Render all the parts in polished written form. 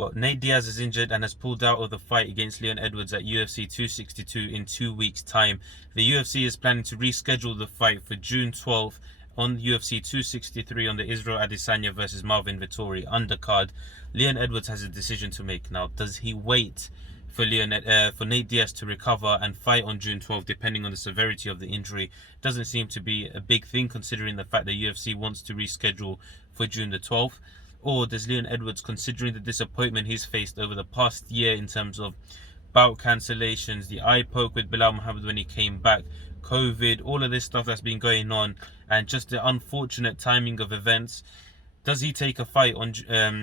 Well, Nate Diaz is injured and has pulled out of the fight against Leon Edwards at UFC 262 in 2 weeks' time. The UFC is planning to reschedule the fight for June 12th on UFC 263 on the Israel Adesanya versus Marvin Vettori undercard. Leon Edwards has a decision to make now. Does he wait for Nate Diaz to recover and fight on June 12th, depending on the severity of the injury? Doesn't seem to be a big thing considering the fact that UFC wants to reschedule for June the 12th. Or does Leon Edwards, considering the disappointment he's faced over the past year in terms of bout cancellations, the eye poke with Bilal Muhammad when he came back, COVID, all of this stuff that's been going on, and just the unfortunate timing of events, does he take a fight on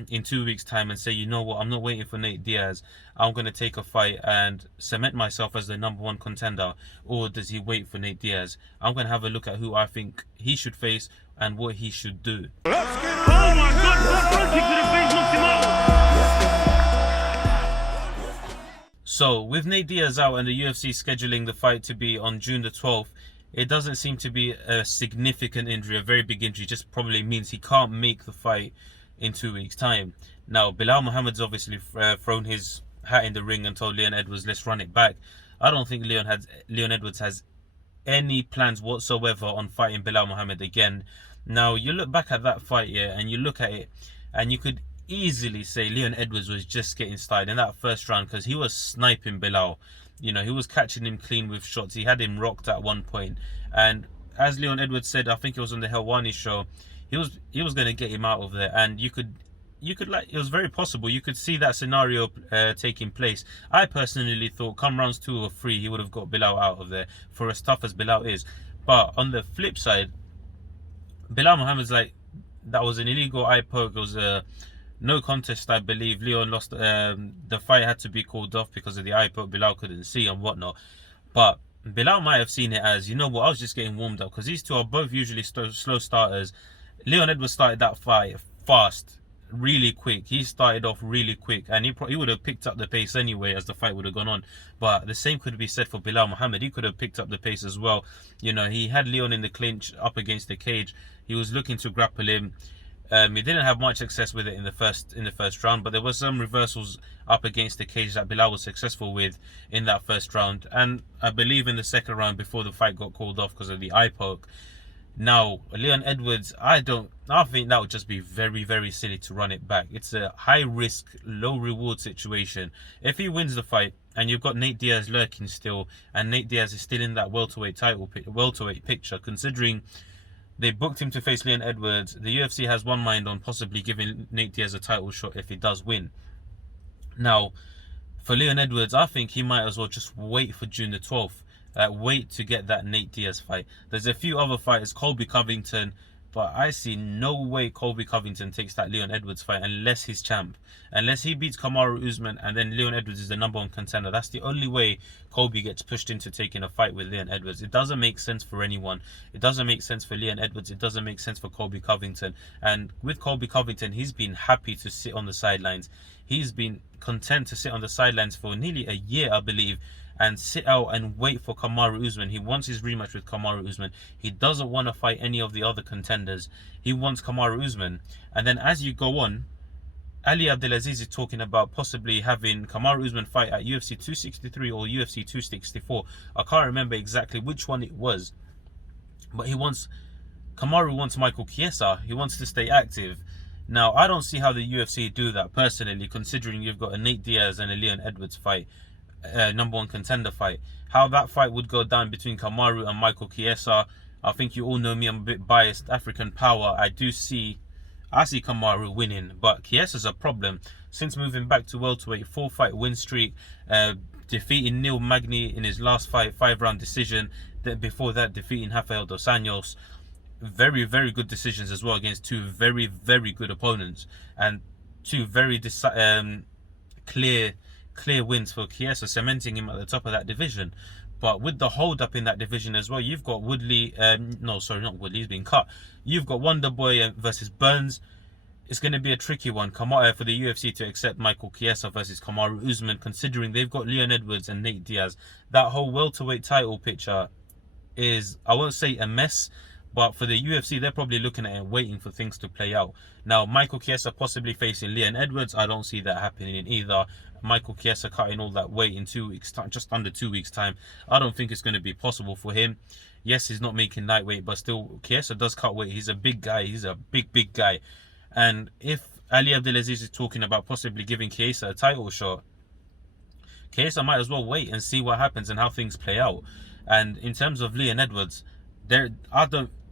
in 2 weeks' time and say, you know what, I'm not waiting for Nate Diaz, I'm going to take a fight and cement myself as the #1 contender? Or does he wait for Nate Diaz? I'm going to have a look at who I think he should face and what he should do. Let's get it. Oh my God, that front kick to the face knocked him out. So, with Nate Diaz out and the UFC scheduling the fight to be on June the 12th, it doesn't seem to be a significant injury, a very big injury. Just probably means he can't make the fight in 2 weeks' time. Now, Bilal Muhammad's obviously thrown his hat in the ring and told Leon Edwards, let's run it back. I don't think Leon Edwards has any plans whatsoever on fighting Bilal Muhammad again. Now, you look back at that fight, and you look at it, and you could easily say Leon Edwards was just getting started in that first round because he was sniping Bilal. You know, he was catching him clean with shots. He had him rocked at one point. And as Leon Edwards said, I think it was on the Helwani show, he was going to get him out of there. And you could like, it was very possible. You could see that scenario taking place. I personally thought come rounds 2 or 3, he would have got Bilal out of there, for as tough as Bilal is. But on the flip side, Bilal Muhammad's like, that was an illegal eye poke. It was a no contest, I believe. Leon lost. The fight had to be called off because of the eye poke. Bilal couldn't see and whatnot. But Bilal might have seen it as, you know what, I was just getting warmed up, because these two are both usually slow starters. Leon Edwards started that fight fast, really quick. He started off really quick, and he would have picked up the pace anyway as the fight would have gone on. But the same could be said for Bilal Muhammad. He could have picked up the pace as well. You know, he had Leon in the clinch up against the cage. He was looking to grapple him. He didn't have much success with it in the first round, but there was some reversals up against the cage that Bilal was successful with in that first round, and I believe in the second round before the fight got called off because of the eye poke. Now, Leon Edwards, I think that would just be very, very silly to run it back. It's a high risk, low reward situation. If he wins the fight and you've got Nate Diaz lurking still, and Nate Diaz is still in that welterweight picture, considering they booked him to face Leon Edwards, the UFC has one mind on possibly giving Nate Diaz a title shot if he does win. Now, for Leon Edwards, I think he might as well just wait for June the 12th. Wait to get that Nate Diaz fight. There's a few other fighters, Colby Covington, but I see no way Colby Covington takes that Leon Edwards fight unless he's champ. Unless he beats Kamaru Usman and then Leon Edwards is the #1 contender. That's the only way Colby gets pushed into taking a fight with Leon Edwards. It doesn't make sense for anyone. It doesn't make sense for Leon Edwards. It doesn't make sense for Colby Covington. And with Colby Covington, he's been happy to sit on the sidelines. He's been content to sit on the sidelines for nearly a year, I believe, and sit out and wait for Kamaru Usman. He wants his rematch with Kamaru Usman. He doesn't want to fight any of the other contenders. He wants Kamaru Usman. And then as you go on, Ali Abdelaziz is talking about possibly having Kamaru Usman fight at UFC 263 or UFC 264. I can't remember exactly which one it was. But Kamaru wants Michael Chiesa. He wants to stay active. Now, I don't see how the UFC do that personally, considering you've got a Nate Diaz and a Leon Edwards fight. #1 contender fight. How that fight would go down between Kamaru and Michael Chiesa, I think you all know me, I'm a bit biased. African power, I see Kamaru winning, but Chiesa's a problem. Since moving back to welterweight, 4-fight win streak, defeating Neil Magny in his last fight, 5-round decision. Before that, defeating Rafael dos Anjos. Very, very good decisions as well against 2 very, very good opponents, and 2 very clear wins for Chiesa, cementing him at the top of that division. But with the hold up in that division as well, you've got Woodley, no, sorry, not Woodley, he's been cut. You've got Wonderboy versus Burns. It's going to be a tricky one for the UFC to accept Michael Chiesa versus Kamaru Usman, considering they've got Leon Edwards and Nate Diaz. That whole welterweight title picture is, I won't say a mess, But for the UFC, they're probably looking at it and waiting for things to play out. Now, Michael Chiesa possibly facing Leon Edwards, I don't see that happening either. Michael Chiesa cutting all that weight in 2 weeks' time, just under 2 weeks' time, I don't think it's going to be possible for him. Yes, he's not making lightweight, but still, Chiesa does cut weight. He's a big guy. He's a big guy. And if Ali Abdelaziz is talking about possibly giving Chiesa a title shot, Chiesa might as well wait and see what happens and how things play out. And in terms of Leon Edwards,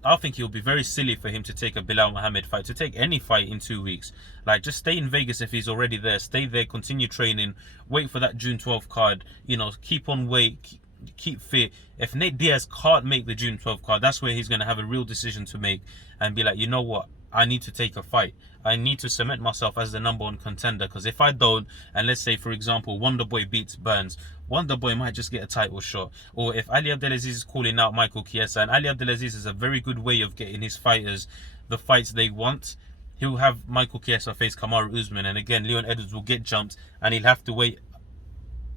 I think it'll be very silly for him to take a Bilal Muhammad fight, to take any fight in 2 weeks. Like, just stay in Vegas if he's already there. Stay there, continue training, wait for that June 12th card. You know, keep on weight, keep fit. If Nate Diaz can't make the June 12th card, that's where he's going to have a real decision to make and be like, you know what? I need to take a fight. I need to cement myself as the #1 contender, because if I don't, and let's say, for example, Wonderboy beats Burns, Wonderboy might just get a title shot. Or if Ali Abdelaziz is calling out Michael Chiesa, and Ali Abdelaziz is a very good way of getting his fighters the fights they want, he'll have Michael Chiesa face Kamaru Usman, and again, Leon Edwards will get jumped, and he'll have to wait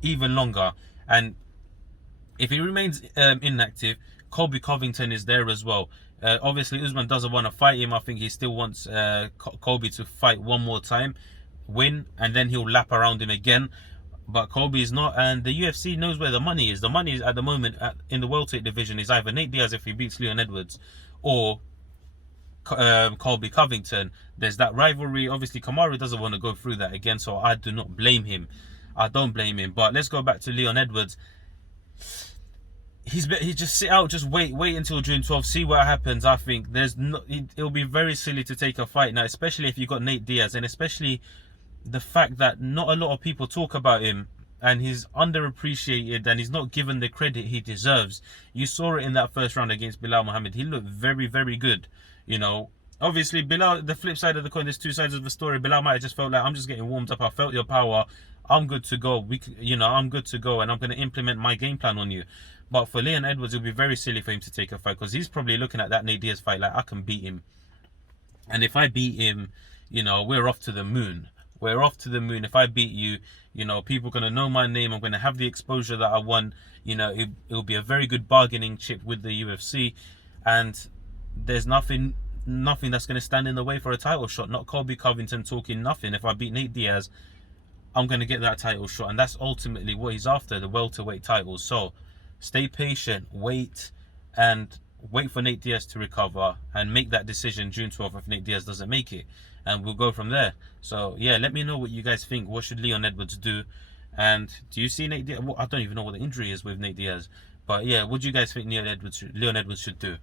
even longer. And if he remains inactive, Colby Covington is there as well. Obviously, Usman doesn't want to fight him. I think he still wants Colby to fight one more time, win, and then he'll lap around him again. But Colby is not, and the UFC knows where the money is. The money is at the moment in the welterweight division is either Nate Diaz if he beats Leon Edwards, or Colby Covington. There's that rivalry. Obviously, Kamaru doesn't want to go through that again, so I do not blame him. I don't blame him. But let's go back to Leon Edwards. He just sit out, just wait until June 12th, see what happens. I think it'll be very silly to take a fight now, especially if you got Nate Diaz, and especially the fact that not a lot of people talk about him, and he's underappreciated, and he's not given the credit he deserves. You saw it in that first round against Bilal Muhammad. He looked very good. You know, obviously Bilal, the flip side of the coin, there's two sides of the story. Bilal might have just felt like, I'm just getting warmed up. I felt your power. I'm good to go. I'm good to go, and I'm going to implement my game plan on you. But for Leon Edwards, it would be very silly for him to take a fight, because he's probably looking at that Nate Diaz fight like, I can beat him. And if I beat him, you know, we're off to the moon. We're off to the moon. If I beat you, you know, people are going to know my name. I'm going to have the exposure that I want. You know, it'll be a very good bargaining chip with the UFC. And there's nothing that's going to stand in the way for a title shot. Not Colby Covington talking nothing. If I beat Nate Diaz, I'm going to get that title shot. And that's ultimately what he's after, the welterweight title. So stay patient, wait for Nate Diaz to recover and make that decision June 12th if Nate Diaz doesn't make it. And we'll go from there. So, yeah, let me know what you guys think. What should Leon Edwards do? And do you see Nate Diaz? Well, I don't even know what the injury is with Nate Diaz. But, yeah, what do you guys think Leon Edwards should do?